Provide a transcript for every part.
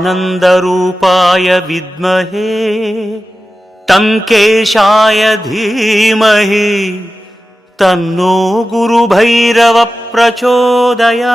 चिदानन्दरूपाय विद्महे टङ्केशाय धीमहि तन्नो गुरुभैरव प्रचोदयात्।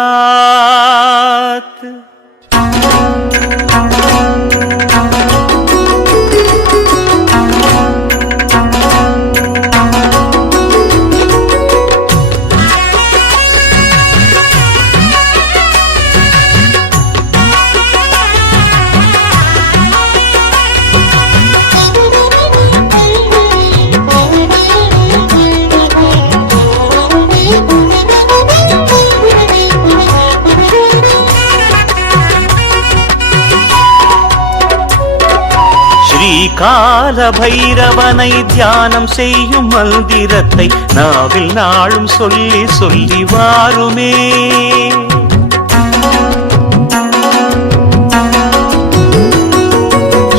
கால பைரவனை தியானம் செய்யும் மந்திரத்தை நாவில் நாளும் சொல்லி சொல்லி வாருமே.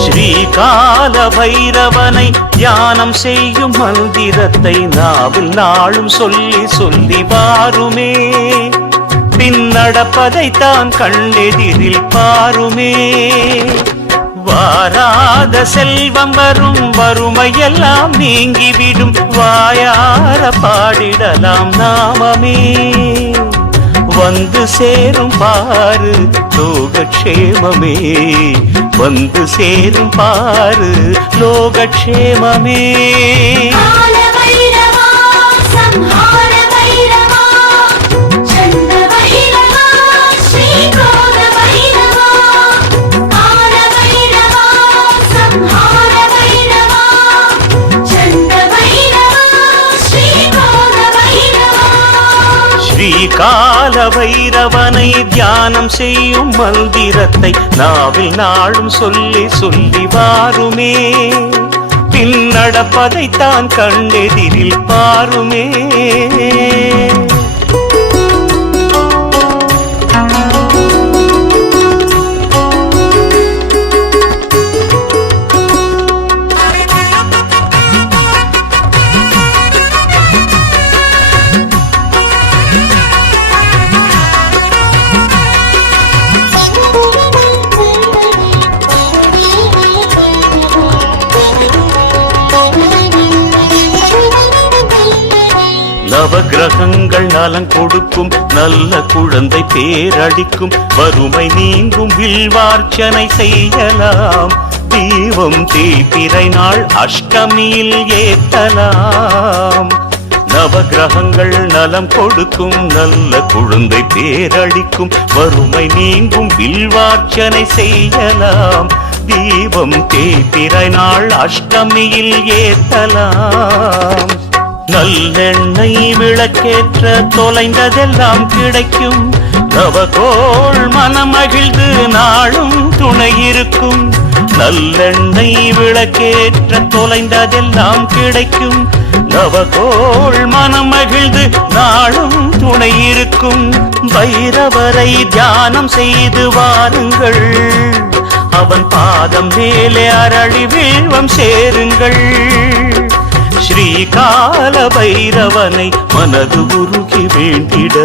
ஸ்ரீகால பைரவனை தியானம் செய்யும் மந்திரத்தை நாவில் நாளும் சொல்லி சொல்லி வாருமே. பின்னடப்பதைத்தான் கண்ணெதிரில் பாருமே. வாராத செல்வம் வரும், வறுமையெல்லாம் நீங்கிவிடும், வாயார பாடிடலாம் நாமமே. வந்து சேரும் பாரு லோகக்ஷேமமே, வந்து சேரும் பாரு லோகக்ஷேமமே. கால பைரவனை தியானம் செய்யும் மந்திரத்தை நாவில் நாளும் சொல்லி சொல்லி வாருமே. பின்னடப்பதைத்தான் கண்ணெதிரில் பாருமே. நவகிரகங்கள் நலம் கொடுக்கும், நல்ல குழந்தை பேரடிக்கும், வறுமை நீங்கும், வில்வார்ச்சனை செய்யலாம். தீபம் தேய்பிறை நாள் அஷ்டமியில் ஏற்றலாம். நவகிரகங்கள் நலம் கொடுக்கும், நல்ல குழந்தை பேரடிக்கும், வறுமை நீங்கும், வில்வார்ச்சனை செய்யலாம். தீபம் தேய்பிறை நாள் அஷ்டமியில் ஏற்றலாம். நல்லெண்ணெய் விளக்கேற்ற தொலைந்ததெல்லாம் கிடைக்கும். நவகோள் மனமகிழ்ந்து நாளும் துணை இருக்கும். நல்லெண்ணெய் விளக்கேற்ற தொலைந்ததெல்லாம் கிடைக்கும். நவகோள் மனமகிழ்ந்து நாளும் துணை இருக்கும். பைரவரை தியானம் செய்து வாருங்கள், அவன் பாதம் மேலே அரளி வில்வம் சேருங்கள். ஸ்ரீகால பைரவனை மனது உருகி வேண்டிட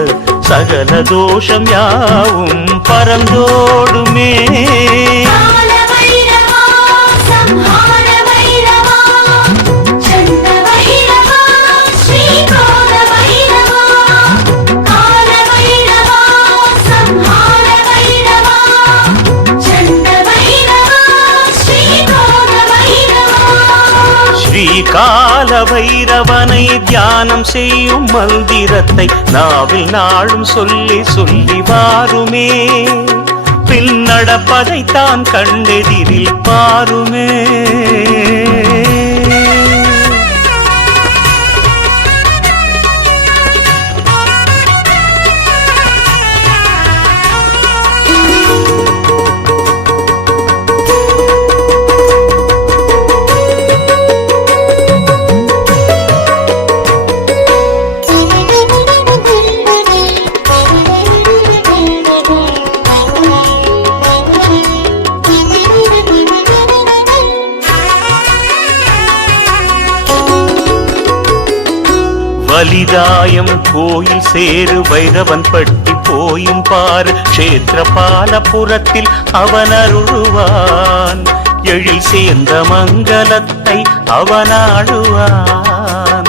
சகல தோஷம் யாவும் பறந்தோடுமே. கால பைரவனை தியானம் செய்யும் மந்திரத்தை நாவில் நாளும் சொல்லி சொல்லி வாருமே. பின்னடப்பதைத்தான் கண்ணெதிரில் பாருமே. வலிதாயம் கோயில் சேரு வைரவன் பட்டி போயும் பார் க்ஷேத்திரபாலபுரத்தில் அவன் அருளுவான் எழில் சேர்ந்த மங்களத்தை அவனாடுவான்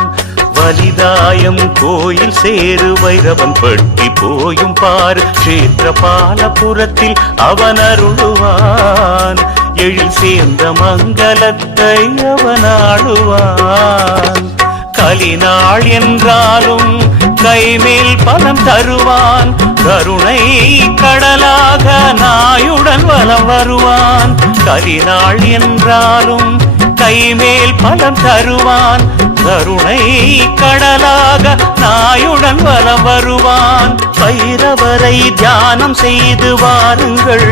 வலிதாயம் கோயில் சேரு வைரவன் பட்டி போயும் பார் க்ஷேத்திரபாலபுரத்தில் அவன் அருளுவான் எழில் சேர்ந்த மங்களத்தை அவனாடுவான் கலிநாள் என்றாலும் கைமேல் பலம் தருவான் கருணை கடலாக நாயுடன் வலம் வருவான் கலிநாள் என்றாலும் கைமேல் பலம் தருவான் கருணை கடலாக நாயுடன் வலம் வருவான் பைரவரை தியானம் செய்து வாருங்கள்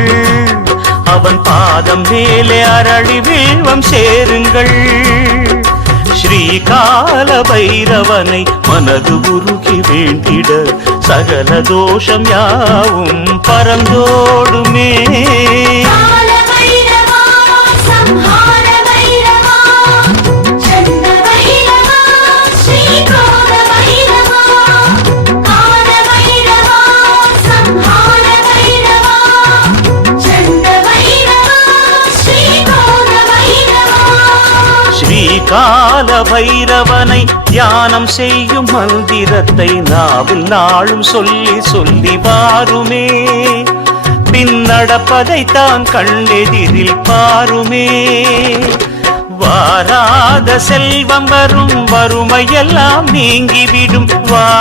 அவன் பாதம் மேலே அரளி வில்வம் சேருங்கள் ஸ்ரீகால பைரவனை மனது உருகி வேண்டிட சகல தோஷம் யாவும் பறந்தோடுமே கால பைரவனை தியானம் செய்யும் மந்திரத்தை நாவில் நாளும் சொல்லி சொல்லி வாருமே பின் நடப்பதை தான் கண்ணெதிரில் பாருமே வாராத செல்வம் வரும் வறுமையெல்லாம் நீங்கிவிடும் வாய்